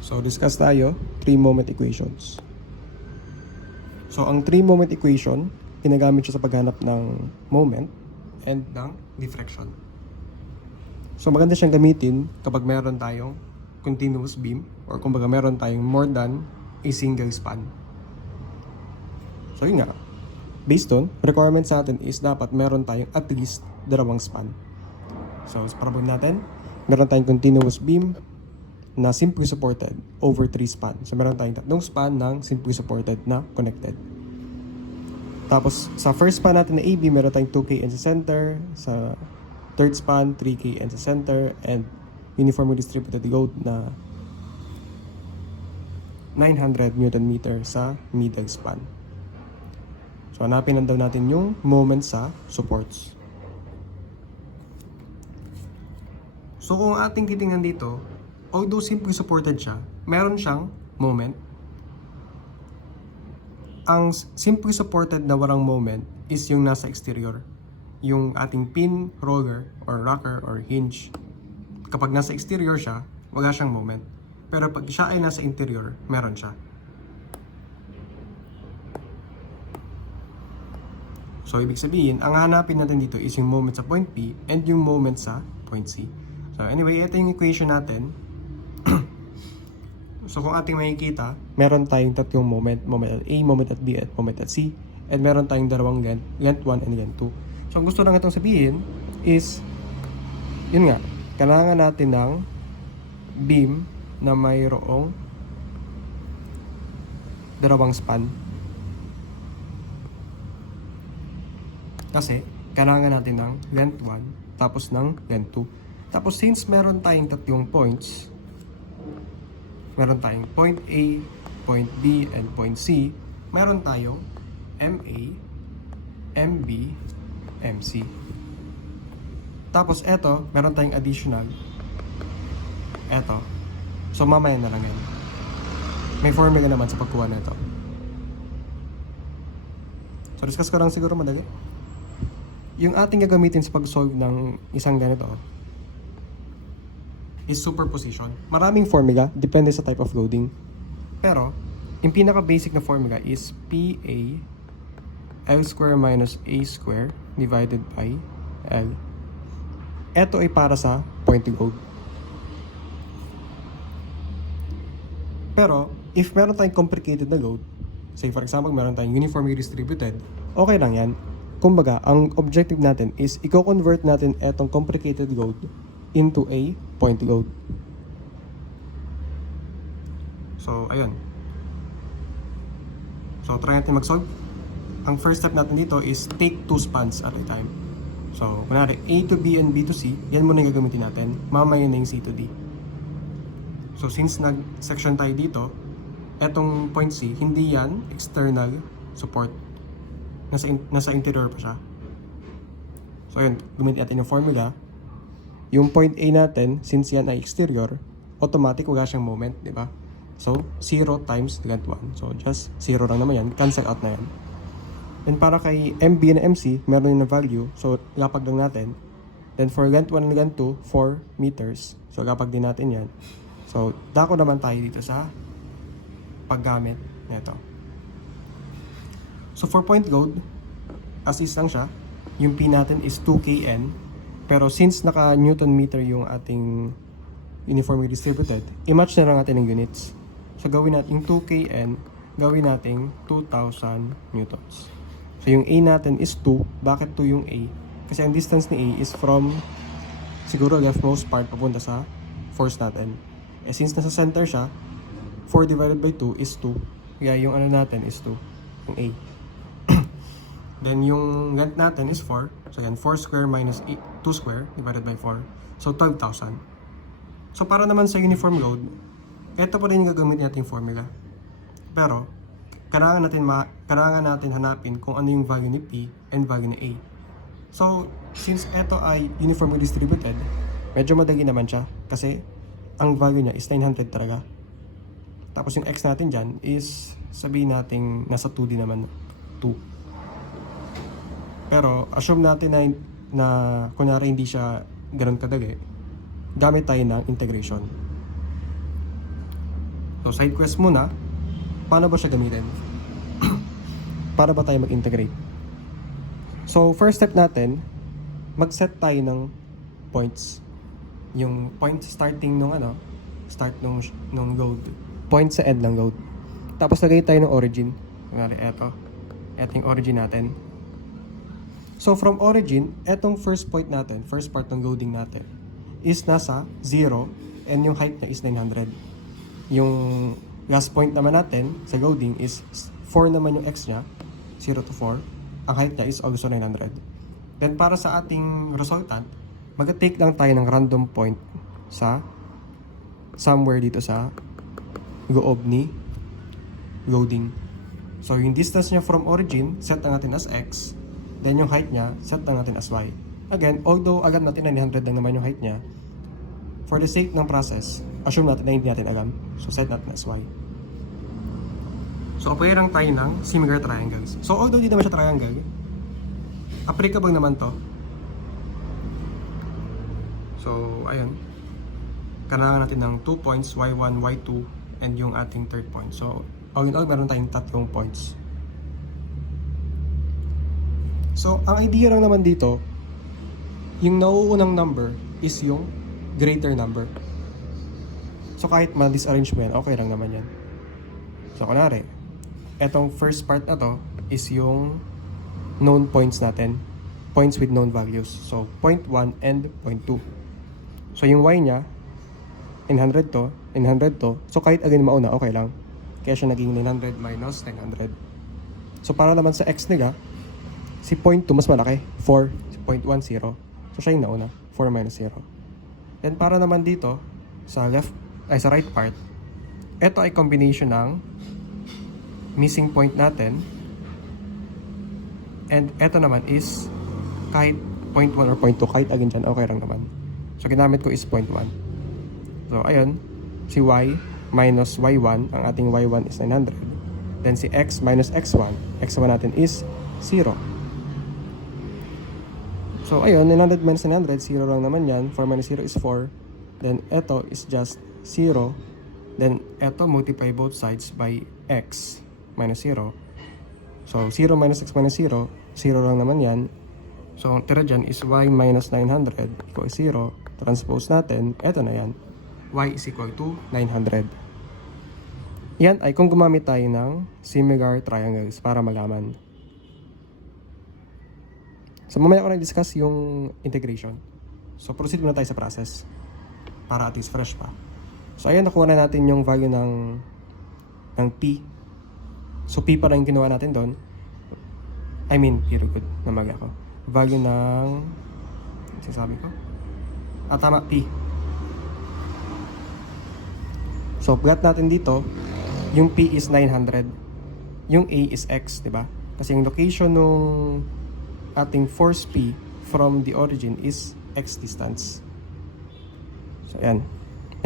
So, discuss tayo, 3-moment equations. So, ang 3-moment equation, ginagamit siya sa paghanap ng moment and ng diffraction. So, maganda siyang gamitin kapag meron tayong continuous beam or kumbaga meron tayong more than a single span. So, yun nga. Based on, requirement sa atin is dapat meron tayong at least dalawang span. So, sa problem natin, meron tayong continuous beam na simply supported over 3 span. So, meron tayong tatlong span ng simply supported na connected. Tapos, sa first span natin na AB, meron tayong 2K sa center. Sa third span, 3K sa center. And uniformly distributed load na 900 Newton meter sa middle span. So, hanapin lang daw natin yung moment sa supports. So, kung ating titingnan dito, although simply supported siya, meron siyang moment. Ang simply supported na walang moment is yung nasa exterior. Yung ating pin, roller, or rocker, or hinge. Kapag nasa exterior siya, wala siyang moment. Pero pag siya ay nasa interior, meron siya. So, ibig sabihin, ang hanapin natin dito is yung moment sa point P and yung moment sa point C. So, anyway, ito yung equation natin. So, kung ating makikita, meron tayong tatlong moment. Moment at A, moment at B, at moment at C. And meron tayong dalawang length 1 and length 2. So, ang gusto lang itong sabihin is, yun nga, kailangan natin ng beam na mayroong dalawang span. Kasi, kailangan natin ng length 1, tapos ng length 2. Tapos, since meron tayong tatlong points, meron tayong point A, point B, and point C, meron tayong MA, MB, MC. Tapos, eto, meron tayong additional. Eto. So, mamaya na lang yan. May formula naman sa pagkuha na ito. So, discuss ko lang siguro madali. Yung ating gagamitin sa pag-solve ng isang ganito is superposition. Maraming formula, depende sa type of loading. Pero, yung pinaka-basic na formula is PA L square minus A square divided by L. Ito ay para sa point load. Pero, if meron tayong complicated na load, say for example, meron tayong uniformly distributed, okay lang yan. Kumbaga, ang objective natin is i-convert natin etong complicated load into a point load. So, ayun. So, try natin mag-solve. Ang first step natin dito is take 2 spans at a time. So, kunwari, A to B and B to C, yan muna yung gagamitin natin. Mamaya na yung C to D. So, since nag-section tayo dito, etong point C, hindi yan external support. Nasa interior pa siya. So, ayun, gamitin natin yung formula. Yung point A natin, since yan ay exterior, automatic wala siyang moment, di ba? So, 0 times length 1. So, just 0 lang naman yan. Cancel out na yan. And para kay MB and MC, meron yun na value. So, lapag lang natin. Then, for length 1 and length 2, 4 meters. So, lapag din natin yan. So, dako naman tayo dito sa paggamit nito. So, for point load, as is lang siya, yung P natin is 2kN. Pero since naka-Newton meter yung ating uniformly distributed, i-match na lang natin ng units. So, gawin natin yung 2kN, gawin natin 2,000 newtons. So, yung A natin is 2. Bakit 2 yung A? Kasi ang distance ni A is from, siguro, leftmost part papunta sa force natin. Eh, since nasa center siya, 4 divided by 2 is 2. Kaya yung ano natin is 2. Yung A. Then, yung length natin is 4. So, again, 4 square minus 2 square divided by 4. So, 12,000. So, para naman sa uniform load, ito pa rin yung gagamitin natin formula. Pero, kailangan natin hanapin kung ano yung value ni P and value ni A. So, since ito ay uniformly distributed, medyo madali naman siya. Kasi, ang value niya is 900 talaga. Tapos, yung X natin dyan is, sabihin natin, nasa 2D naman. 2. Pero, assume natin na kunyari hindi siya ganun kadali, gamit tayo ng integration. So side quest muna, paano ba siya gamitin? Paano ba tayo mag-integrate? So first step natin, mag-set tayo ng points. Yung point starting nung start nung load. Point sa end ng load. Tapos lagay tayo ng origin. Kunwari, eto yung origin natin. So from origin, etong first point natin, first part ng loading natin, is nasa 0 and yung height niya is 900. Yung last point naman natin sa loading is 4 naman yung x niya, 0 to 4. Ang height niya is also 900. Then para sa ating resultant, mag-take lang tayo ng random point sa somewhere dito sa loob ni loading. So yung distance niya from origin, set na natin as x. Then yung height niya, set na natin as y. Again, although agad natin 900 lang naman yung height niya, for the sake ng process, assume natin na hindi natin alam. So set natin as y. So apply lang tayo ng similar triangles. So although di naman siya triangle, applicable naman to. So ayun. Kailangan natin ng 2 points, y1, y2, and yung ating third point. So all in all, meron tayong 3 points. So, ang idea lang naman dito, yung nauunang number is yung greater number. So, kahit ma-disarrange mo yan, okay lang naman yan. So, kunwari, etong first part na to is yung known points natin. Points with known values. So, point 1 and point 2. So, yung y niya, 900 to, 900 to. So, kahit again mauna, okay lang. Kaya siya naging 900 minus 900. So, para naman sa x nila, si point 2 mas malaki, 4, si point 1, 0. So siya yung nauna, 4 minus 0. Then para naman dito, sa right part, ito ay combination ng missing point natin. And ito naman is kahit point 1 or point 2, kahit again dyan, okay lang naman. So ginamit ko is point 1. So ayun, si y minus y1, ang ating y1 is 900. Then si x minus x1, x1 natin is 0. So, ayun, 900 minus 900, 0 lang naman yan. 4 minus 0 is 4. Then, eto is just 0. Then, eto, multiply both sides by x minus 0. So, 0 minus x minus 0, 0 lang naman yan. So, ang tira dyan is y minus 900 equals 0. Transpose natin, eto na yan. Y is equal to 900. Yan ay kung gumamit tayo ng similar triangles para malaman. So mamaya ko na-discuss yung integration. So proceed muna tayo sa process para at least fresh pa. So ayun, nakuha na natin yung value ng P. So P para yung ginawa natin doon. I mean, P good. Namag ako. Value ng sinasabi ko? Tama, P. So plot natin dito, yung P is 900. Yung A is X, di ba? Kasi yung location nung ating force P from the origin is x distance. So, ayan.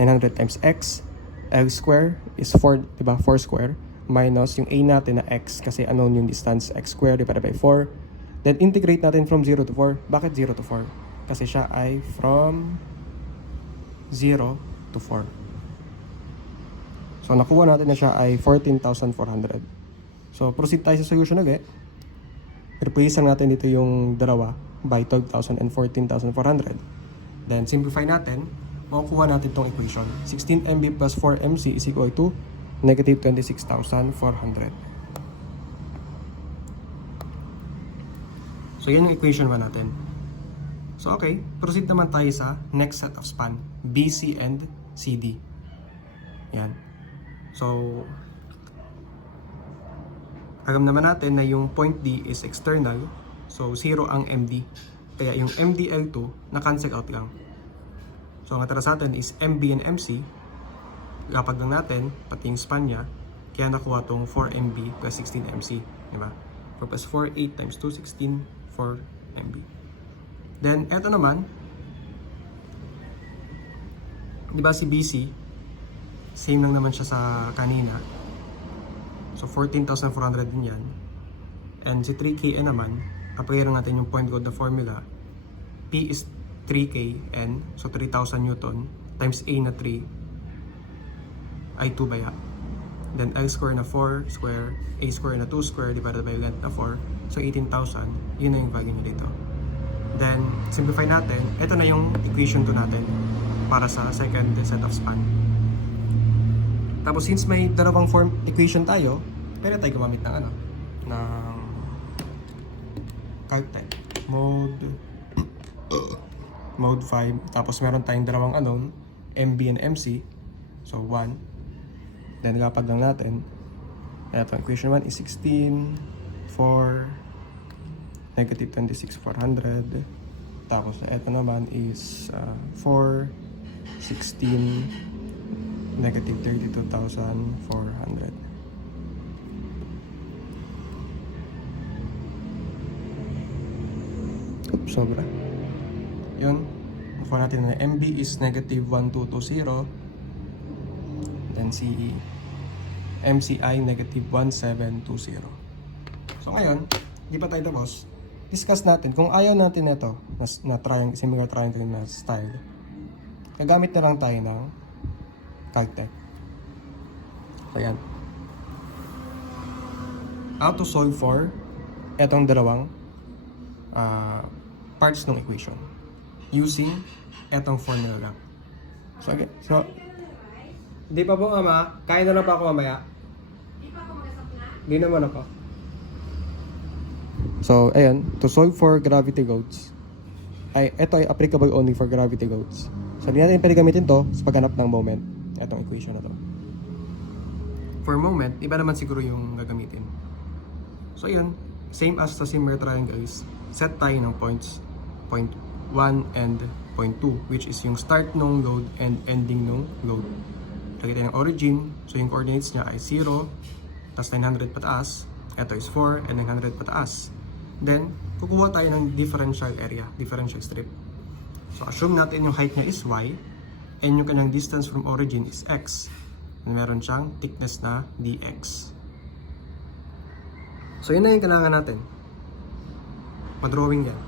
900 times x. L square is 4, diba? 4 square. Minus yung A natin na x kasi unknown yung distance. X square divided by 4. Then, integrate natin from 0 to 4. Bakit 0 to 4? Kasi siya ay from 0 to 4. So, nakuha natin na siya ay 14,400. So, proceed tayo sa solution ulit. Replace lang natin dito yung dalawa by 12,000 and 14,400. Then, simplify natin. Makukuha natin itong equation. 16 MB plus 4 MC is equal to negative 26,400. So, yan yung equation 1 natin. So, okay. Proceed naman tayo sa next set of span. BC and CD. Yan. So, alam naman natin na yung point D is external. So, 0 ang MD. Kaya yung MDL2, na-cancel out lang. So, ang natira sa atin is MB and MC. Lapag lang natin, pati yung span niya. Kaya nakuha tong 4MB plus 16MC. Diba? 4 plus 4, 8 times 2, 16, 4MB. Then, eto naman. Diba si BC? Same lang naman siya sa kanina. So, 14,400 din yan. And si 3KN naman, apply lang natin yung point code na formula. P is 3KN, so 3,000 Newton, times A na 3. ay 2 by half. Then L square na 4 square, A square na 2 square divided by length na 4. So 18,000, yun na yung value nyo dito. Then, simplify natin. Ito na yung equation 2 natin para sa second set of span. Tapos since may dalawang form equation tayo, pwede tayo gumamit ng ng calc type. Mode 5. Tapos meron tayong dalawang unknown, MB and MC. So 1. Then lapad lang natin. Ito, equation 1 is 16, 4, negative 26, 400. Tapos ito naman is 4, 16, negative 32,400. Oops, sobra. Yun. Makuha natin na MB is negative 1220. Then CE. MCI negative 1720. So ngayon, di pa tayo tapos. Discuss natin kung ayaw natin ito na triangle, similar triangle na style. Gagamit na lang tayo ng calc-type. So yan. How to solve for etong dalawang parts ng equation using etong formula lang. So again, hindi pa po ama, kain na lang pa ako mamaya. Hindi naman ako. So, ayun, to solve for gravity loads, ito ay applicable only for gravity loads. So, hindi natin pwede gamitin to sa paghanap ng moment. Itong equation na to. For moment, iba naman siguro yung gagamitin. So, yun, same as sa similar triangles, set tayo ng points, point 1 and point 2, which is yung start ng load and ending ng load. Lagay tayo ng origin, so yung coordinates niya ay 0, tas 900 pataas, ito is 4, and 900 pataas. Then, kukuha tayo ng differential area, differential strip. So, assume natin yung height niya is y, and yung kanyang distance from origin is x, and meron siyang thickness na dx. So, yun na yung kailangan natin. Madrawing yan.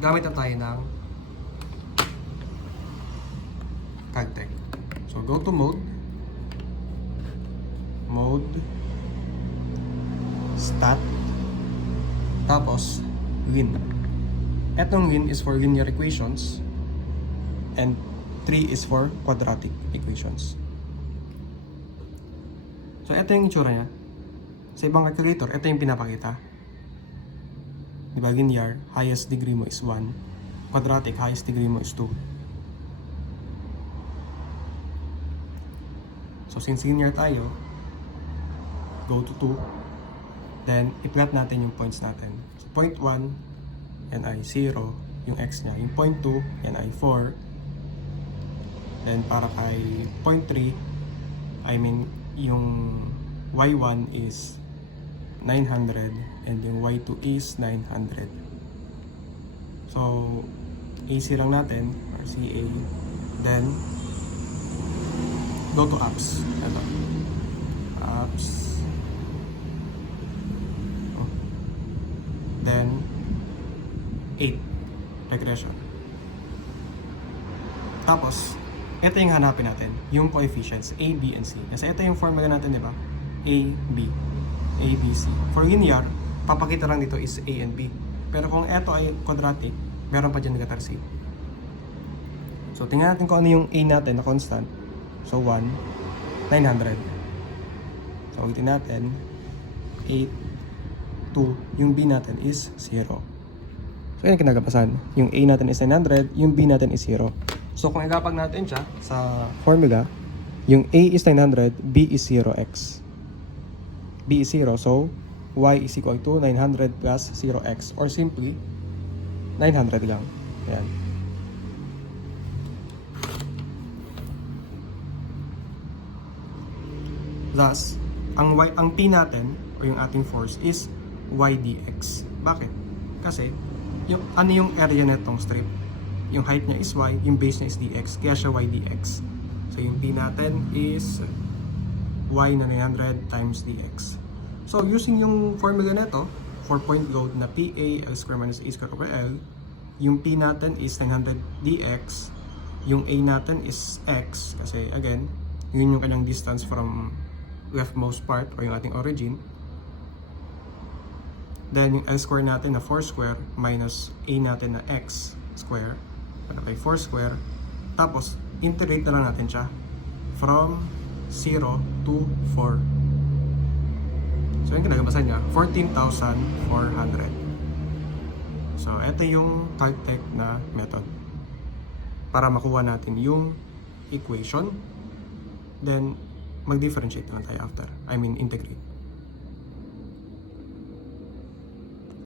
Gamit na tayo ng calc-type. So, go to mode, stat, tapos win. Etong win is for linear equations and 3 is for quadratic equations. So ito yung itsura niya. Sa ibang calculator, ito yung pinapakita. Diba, linear, highest degree mo is 1. Quadratic, highest degree mo is 2. So since linear tayo, go to 2. Then, i-plot natin yung points natin. So, point 1, yan ay 0, yung x niya. Yung point 2, yan ay 4. Then, para kay point 3, yung y1 is 900 and yung y2 is 900. So, AC lang natin, or CA. Then, go to apps. Ito. Apps. Then, 8. Regression. Tapos, ito yung hanapin natin. Yung coefficients, A, B, and C. Kasi ito yung formula natin, di ba? A, B. A, B, C. For linear, papakita lang dito is A and B. Pero kung ito ay quadratic, meron pa dyan letter C. So, tingnan natin kung ano yung A natin na constant. So, 1, 900. So, ulitin natin. 8, 2, yung B natin is 0. So, yan ang kinagapasan. Yung A natin is 900, yung B natin is 0. So, kung igapag natin siya sa formula, yung A is 900, B is 0x. B is 0, so Y is equal to 900 plus 0x, or simply, 900 lang. Ayan. Thus, ang P natin, o yung ating force, is y dx. Bakit? Kasi, ano yung area netong strip? Yung height niya is y, yung base niya is dx, kaya siya y dx. So, yung P natin is y na 900 times dx. So, using yung formula nito, for point load na PA L square minus A square over L, yung P natin is 900 dx, yung A natin is x, kasi again, Yun yung kanyang distance from leftmost part o yung ating origin. Then yung L square natin na 4 square minus A natin na X square para kay 4 square. Tapos integrate na lang natin siya from 0 to 4. So yung kinagabasan niya, 14,400. So ito yung Caltech na method para makuha natin yung equation. Then mag-differentiate na lang tayo after. I mean integrate.